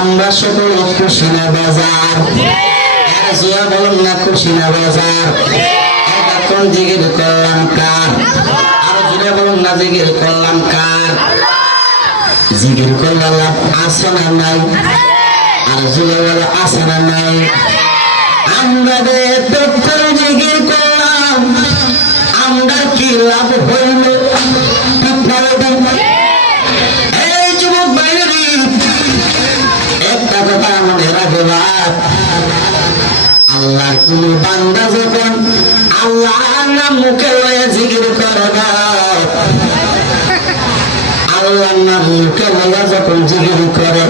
আমরা সকল কুশিনা বাজার জোয়া বলুন না কুশিনা বাজার এখন জিগির করলাম কার আরো জোরে বলুন না জিগির করলাম কার জিগির করলাম আছে না নাই আর জোরে বলে আছে না নাই আমরা পেট্রোল জিগির করলাম আমরা কি লাভ হইল এই যুবক বাইরে একটা কথা মনে রাখবা আল্লাহর কোন বান্দা যখন আল্লাহর নাম মুখে লয়ে জিকির করে না আল্লাহর নাম মুখে লয়ে যখন জিকির করে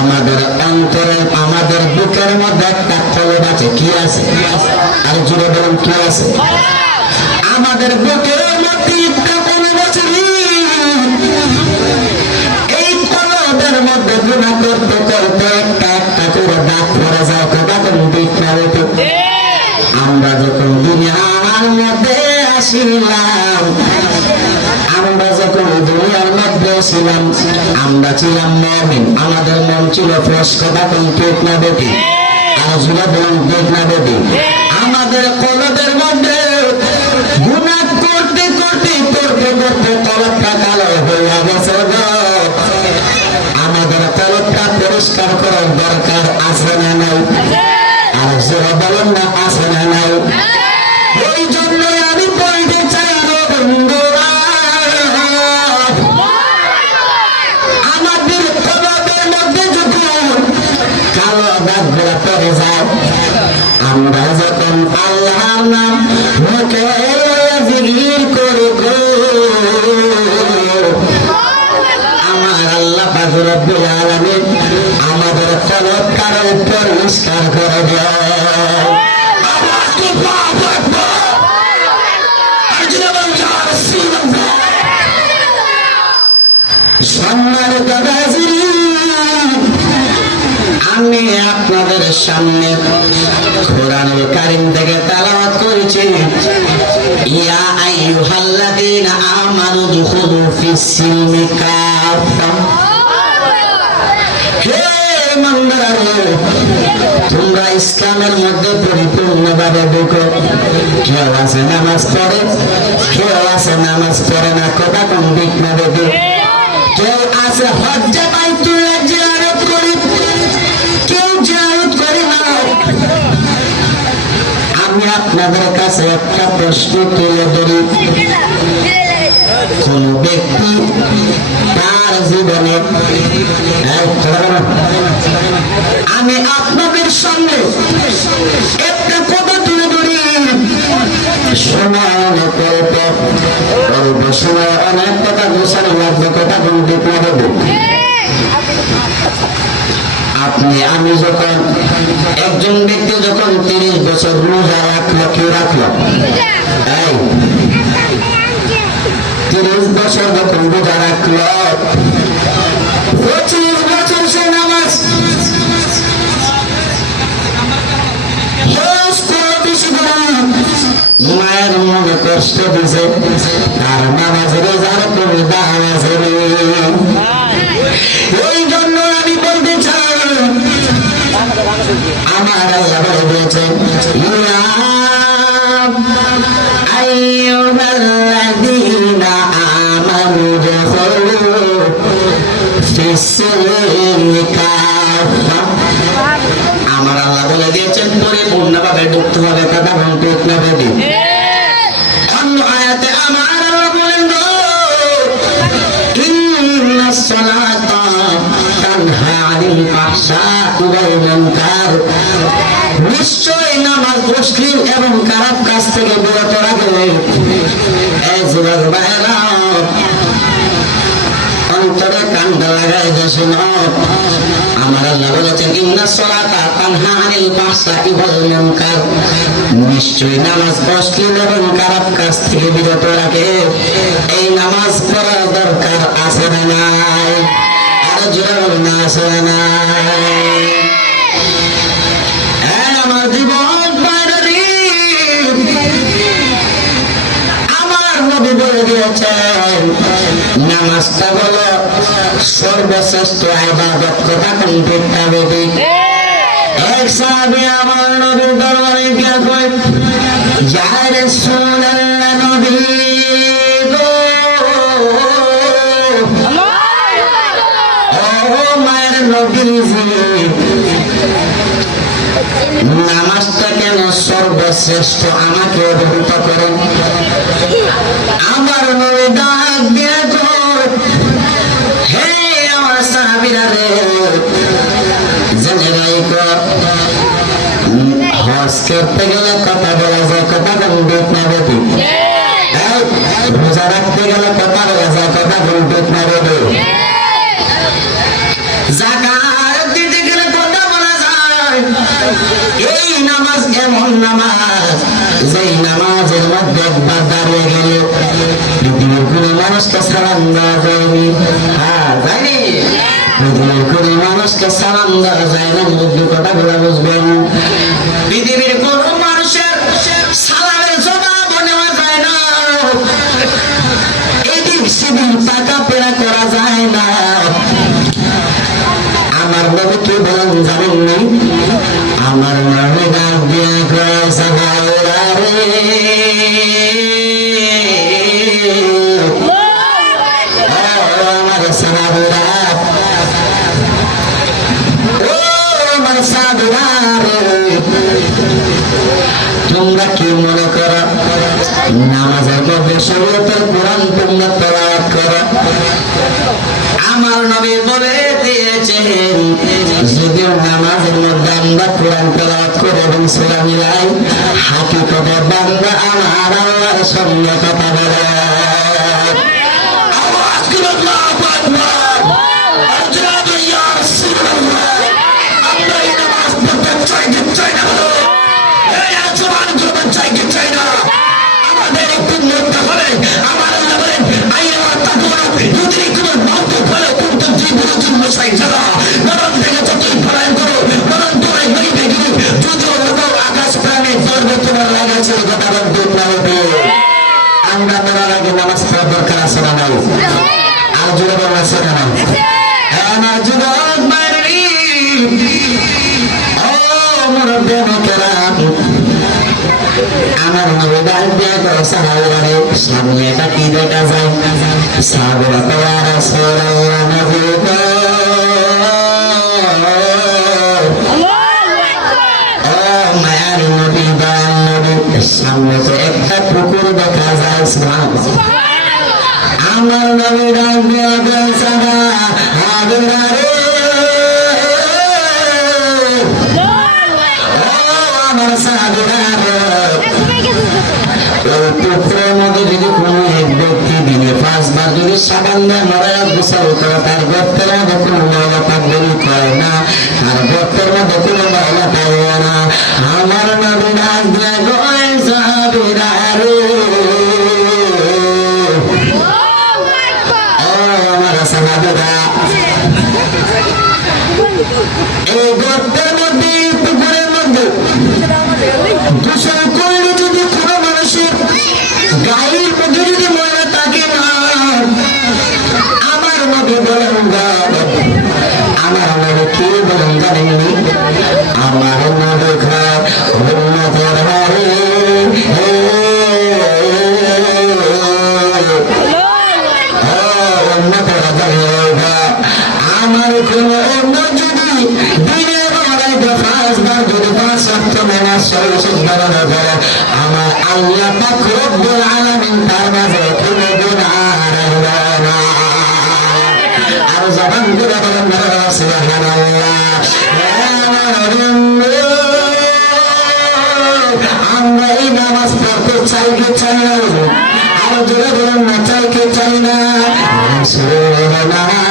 আমাদের অন্তরে আমাদের বুকের মধ্যে একটা কলব আছে কি আছে আর জুড়ে বলুন কি আছে আমাদের বুকের মধ্যে একটা কলব আছে এই কলবের মধ্যে গুনাহ করতে করতে একটা একটা করে দাগ পড়ে যায় কথা কোন দিক না হতো আমরা যখন দুনিয়ার মধ্যে আসিলাম আমরা যখন দুনিয়ার মধ্যে ছিলাম আমরা ছিলাম মুমিন আমাদের মন ছিল ফ্রেশ কথা কোন ঠিক না বেটি আর জুড়ে বলুন ঠিক না বেটি আমাদের কলবের মধ্যে গুনাহ করতে করতে করতে করতে কলবটা কালো হয়ে গেছে আমাদের কলবটা পরিষ্কার করার দরকার আছে না নাই আর জোরে বলুন না আছে না নাই এই জন্য আমি বলতে চাই বন্ধুরা আমাদের কলবের মধ্যে যদি কালো দাগগুলা পড়ে যায় আমরা যখন আল্লাহর নাম মুখে জিকির করি গো আমার আল্লাহ পাক রব্বুল আলামিন আমাদের কলবটারে পরিষ্কার করে দেয় সম্মানিত হাজিরিন আমি আপনাদের সামনে কোরআনুল কারীম থেকে তেলাওয়াত করেছি ইয়া আইয়ুহাল্লাযীনা আমানু দুখুলু ফিস-সিলমি কাফা হে ইমানদাররা তোমরা ইসলামের মধ্যে পরিপূর্ণভাবে ঢুকো কেউ আছে নামাজ পড়ে কেউ আছে নামাজ পড়ে না কথা কোন দিক না দেখে কেউ আছে হজ্জে বাইতুল্লাহ জিয়ারত করে কেউ জিয়ারত করে না আমি আপনাদের কাছে একটা প্রশ্ন তুলে ধরি কোন ব্যক্তি তার জীবনে আমি আপনাদের সামনে একটা কথা তুলে ধরি সময় অনেক অল্প সময় অনেক কথা গোছানো লাগবে কথা কোন দিক না দেবো আপনি আমি যখন একজন ব্যক্তি যখন 30 বছর রোজা রাখলো কেউ রাখলো তাই 30 বছর যখন রোজা রাখলো 25 বছর সে নামাজ মায়ের মনে কষ্ট দিছে তার নামাজ রোজার কোনো দাম আছে ওই জন্য আমি বলতে চাই আমার আল্লাহ বলেছেন ইয়া আইয়ুহাল্লাযীনা আমানু দুখুলু ফিস-সিলমি কাফা আমার আল্লাহ বলে দিয়েছেন পরিপূর্ণভাবে ঢুকতে হবে কথা বলতে হবে অন্য আয়াতে আমার আল্লাহ বলেন ইন্নাস সালাতা তানহা আনিল ফাহশাই ওয়াল মুনকার নিশ্চয় নামাজ অশ্লীল এবং খারাপ কাজ থেকে বিরত রাখবে এই যুবক ভাইরা অন্তরে কান্দা লাগাই দেন আমার আল্লাহ বলেছেন ইন্নাস সালাতা তানহা আনিল ফাহশাই ওয়াল মুনকার নিশ্চয় নামাজ অশ্লীল এবং খারাপ কাজ থেকে বিরত রাখে এই নামাজ পড়ার দরকার আছে না নাই আর জোরে বলুন আছে না নাই আমার জীবন আমার নবী বলে দিয়েছেন নামাজটা হলো সর্বশ্রেষ্ঠ ইবাদত কথা কোন দেখতে বেটি এক সাহাবী আমার নবীর দরবারে গিয়ে কয় ইয়া রাসূলুল্লাহ নবী গো ও মায়ের নবীজি নামাজটা কেন সর্বশ্রেষ্ঠ আমাকে অবহিত করেন আমার নবী ডাক দিয়ে কয় হে আমার সাহাবীরা রে জেনে রাখো হজ করতে গেলে কথা বলা যায় কথা বলবেন না বেটি রোজা রাখতে গেলে কথা বলা যায় কথা বলবেন না বেটি যাকাত দিতে গেলে কথা বলা যায় এই নামাজ এমন নামাজ যেই নামাজের মধ্যে একবার দাঁড়িয়ে গেলে পৃথিবীর কোনো মানুষকে সালাম দেওয়া যায়নি যায়নি পৃথিবীর কোনো মানুষকে সালাম দেওয়া যায় না বুদ্ধি কথাগুলো বুঝবেন পৃথিবীর কোনো মানুষের সালামের জবাব নেওয়া যায় না এদিক সেদিক টাকা পেরা করা যায় না আমার নবী কি বলেন জানেন না আমার নবী ডাক দিয়ে কয় সাহাবারা রে আমার সাহাবারা ও আমার সাহাবারা রে তোমরা কি মনে করো নামাজের মধ্যে শরীয়তের কোরআন তোমরা তেলাওয়াত করো আমার নবী বলে দিয়েছেন যদিও নামাজের মধ্যে আমরা কোরআন তেলাওয়াত করে এবং সূরা মিলাই হাকিকতে বান্দা আমার আল্লাহর সঙ্গে কথা বলে আওয়াজ করে আল্লাহু আকবার আল্লাহু ইয়া রাসূলুল্লাহ আমরা এই নামাজ পড়তে চাই না বলো এই আজমান জবান চাই না আমাদের একটু মধ্যে হলে আমার আল্লাহ বলেন আইয়া তাকওয়া ইউদ্রিকুল মাউত বলে কুনতুম ফি বুরুজিন মুশাইয়াদা নরম থেকে যতই ফলাইন করো নরম করে নই দেখি যদি লোক আকাশ প্রাণে পর্বত তোমার লাগাছে কথা বলতে না হবে আমরা মরার আগে নামাজ পড়া দরকার আছে না নাই আর জোরে বলা আছে না নাই আমার যুবক মারি ও মুরব্বি কেরাম আমার নবী ডাক দিয়ে কয় সাহাবারা রে সামনে এটা কি দেখা যায় সাহাবারা তো ইয়া রাসূলুল্লাহ নবী গো ও মায়ার নবী দয়াল নবী সামনে তো একটা পুকুর দেখা যায় সুবহানাল্লাহ আমার নবী ডাক দিয়ে কয় সাহাবারা রে আমার সাহাবারা পুকুরের মধ্যে যদি কোনো এক ব্যক্তি দিনে 5 বার যদি সাবান দিয়ে মরায় গোসল করে তার গর্তের মধ্যে কোনো ময়লা থাকবে না তার গর্তের মধ্যে কোনো ময়লা থাকবে না আমার নবী ডাক দিয়ে কয় সাহাবীরা রে ও আমার সাহাবীরা এই গর্তের মধ্যে পুকুরের মধ্যে গোসল করলে যদি কোনো মানুষের গায়ের মধ্যে যদি ময়লা থাকে না আমার নবী বলেন আমার নবী কি বলেন জানেননি আমার নবী খায় উম্মতের হারে উম্মতের হারে আমার কোনো অন্য যদি দিনের বেলায় 5 বার যদি 5 ওয়াক্ত নামাজ পড়ে আমার আল্লাহ পাক রব্বুল আলামিন তার মাঝে কোনো গুনাহ রাখবে না আর জবান করে বলেন সুবহানাল্লাহ আমরা এই নামাজ পড়তে চাই কি চাই না আর জোরে বলেন না চাই কি চাই না সুবহানাল্লাহ